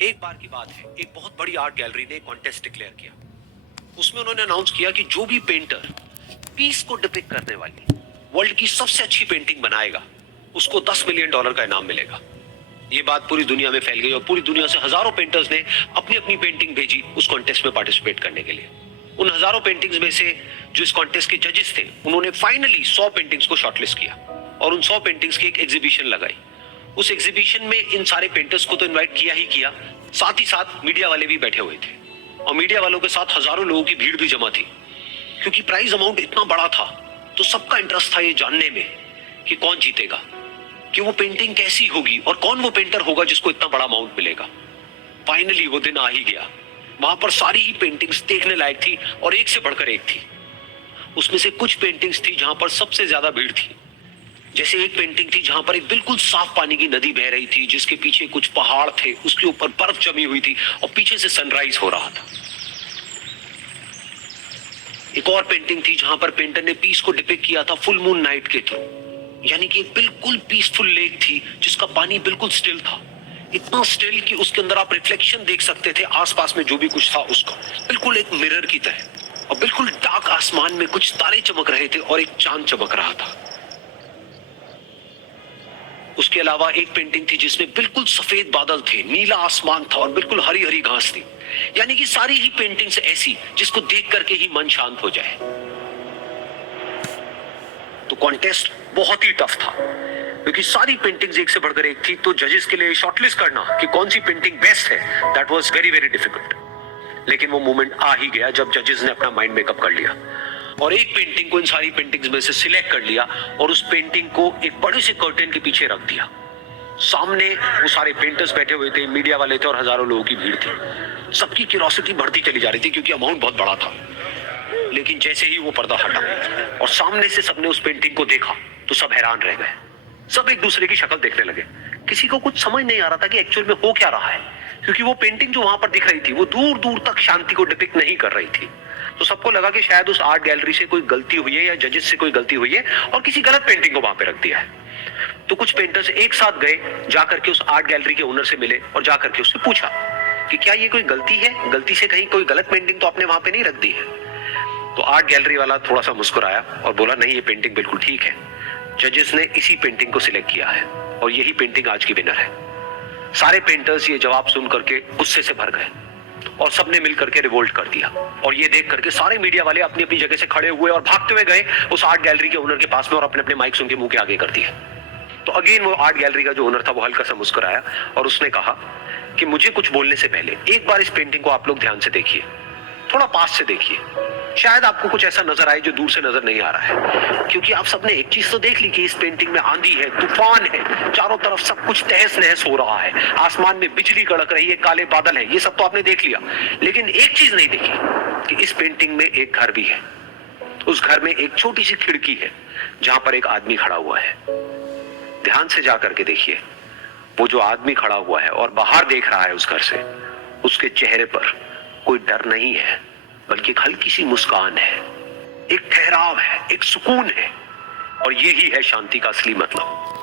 एक बार की बात है, एक बहुत बड़ी आर्ट गैलरी ने कॉन्टेस्ट डिक्लेयर किया। उसमें उन्होंने अनाउंस किया कि जो भी पेंटर पीस को डिपिक्ट करने वाली वर्ल्ड की सबसे अच्छी पेंटिंग बनाएगा, उसको $10 मिलियन का इनाम मिलेगा। ये बात पूरी दुनिया में फैल गई और पूरी दुनिया से हजारों पेंटर्स ने अपनी अपनी पेंटिंग भेजी उस कॉन्टेस्ट में पार्टिसिपेट करने के लिए। उन हजारों पेंटिंग्स में से जो इस कॉन्टेस्ट के जजेस थे, उन्होंने फाइनली 100 पेंटिंग्स को शॉर्टलिस्ट किया और उन 100 पेंटिंग्स की एक एग्जीबिशन लगाई। उस एग्जीबिशन में इन सारे पेंटर्स को तो इनवाइट किया ही किया, साथ ही साथ मीडिया वाले भी बैठे हुए थे और मीडिया वालों के साथ हजारों लोगों की भीड़ भी जमा थी। क्योंकि प्राइज अमाउंट इतना बड़ा था तो सबका इंटरेस्ट था ये जानने में कि कौन जीतेगा, कि वो पेंटिंग कैसी होगी और कौन वो पेंटर होगा जिसको इतना बड़ा अमाउंट मिलेगा। फाइनली वो दिन आ ही गया। वहां पर सारी ही पेंटिंग्स देखने लायक थी और एक से बढ़कर एक थी। उसमें से कुछ पेंटिंग्स थी जहां पर सबसे ज्यादा भीड़ थी। जैसे एक पेंटिंग थी जहां पर एक बिल्कुल साफ पानी की नदी बह रही थी, जिसके पीछे कुछ पहाड़ थे, उसके ऊपर बर्फ जमी हुई थी और पीछे से सनराइज हो रहा था। एक और पेंटिंग थी जहां पर पेंटर ने पीस को डिपिक्ट किया था फुल मून नाइट के थ्रू, यानी कि एक बिल्कुल पीसफुल लेक थी जिसका पानी बिल्कुल स्टिल था, इतना स्टिल कि उसके अंदर आप रिफ्लेक्शन देख सकते थे आसपास में जो भी कुछ था उसका, बिल्कुल एक मिरर की तरह। और बिल्कुल डार्क आसमान में कुछ तारे चमक रहे थे और एक चांद चमक रहा था। उसके अलावा एक पेंटिंग थी जिसमें बिल्कुल सफेद बादल थे, नीला आसमान था और बिल्कुल हरी हरी घास थी। यानी कि सारी ही पेंटिंग्स ऐसी जिसको देख करके ही मन शांत हो जाए। तो कॉन्टेस्ट बहुत ही टफ था क्योंकि सारी पेंटिंग्स एक से बढ़कर एक थी। तो जजेस के लिए शॉर्टलिस्ट करना कि कौन सी पेंटिंग बेस्ट है, that was very very difficult. लेकिन वो मोमेंट आ ही गया जब जजेस ने अपना माइंड मेकअप कर लिया और एक पेंटिंग को इन सारी पेंटिंग्स में से सिलेक्ट कर लिया और उस पेंटिंग को एक बड़े से कर्टेन के पीछे रख दिया। सामने वो सारे पेंटर्स बैठे हुए थे, मीडिया वाले थे और हजारों लोगों की भीड़ थी। सबकी क्यूरियोसिटी बढ़ती चली जा रही थी क्योंकि अमाउंट बहुत बड़ा था। लेकिन जैसे ही वो पर्दा हटा और सामने से सबने उस पेंटिंग को देखा तो सब हैरान रह गए। सब एक दूसरे की शक्ल देखने लगे। किसी को कुछ समझ नहीं आ रहा था कि एक्चुअल में हो क्या रहा है, क्योंकि वो पेंटिंग जो वहां पर दिख रही थी वो दूर दूर तक शांति को डिपिक्ट नहीं कर रही थी। तो सबको लगा कि शायद उस आर्ट गैलरी से कोई गलती हुई है या जजेस से कोई गलती हुई है और किसी गलत पेंटिंग को वहां पे रख दिया है। तो कुछ पेंटर्स एक साथ गए, जाकर के उस आर्ट गैलरी के ओनर से मिले और जाकर के उससे पूछा कि क्या ये कोई गलती है, गलती से कहीं कोई गलत पेंटिंग तो आपने वहां पे नहीं रख दी है। तो आर्ट गैलरी वाला थोड़ा सा मुस्कुराया और बोला नहीं, ये पेंटिंग बिल्कुल ठीक है। जजेस ने इसी पेंटिंग को सिलेक्ट किया है और यही पेंटिंग आज की विनर है। सारे पेंटर्स ये जवाब सुन करके गुस्से से भर गए और सबने मिलकर के रिवोल्ट कर दिया। और ये देख करके सारे मीडिया वाले अपनी अपनी जगह से खड़े हुए और भागते हुए गए उस आर्ट गैलरी के ओनर के पास में और अपने अपने माइक्स उनके मुंह के आगे कर दिए। तो अगेन वो आर्ट गैलरी का जो ओनर था वो हल्का सा मुस्कुराया और उसने कहा कि मुझे कुछ बोलने से पहले एक बार इस पेंटिंग को आप लोग ध्यान से देखिए, थोड़ा पास से देखिए, शायद आपको कुछ ऐसा नजर आए जो दूर से नजर नहीं आ रहा है। क्योंकि आप सबने एक चीज तो देख ली कि इस पेंटिंग में आंधी है, तूफान है, चारों तरफ सब कुछ तहस नहस हो रहा है, आसमान में बिजली कड़क रही है, काले बादल है, ये सब तो आपने देख लिया। लेकिन एक चीज नहीं देखी कि इस पेंटिंग में एक घर भी है। उस घर में एक छोटी सी खिड़की है जहां पर एक आदमी खड़ा हुआ है। ध्यान से जाकर के देखिए, वो जो आदमी खड़ा हुआ है और बाहर देख रहा है उस घर से, उसके चेहरे पर कोई डर नहीं है बल्कि एक हल्की सी मुस्कान है, एक ठहराव है, एक सुकून है। और यही है शांति का असली मतलब।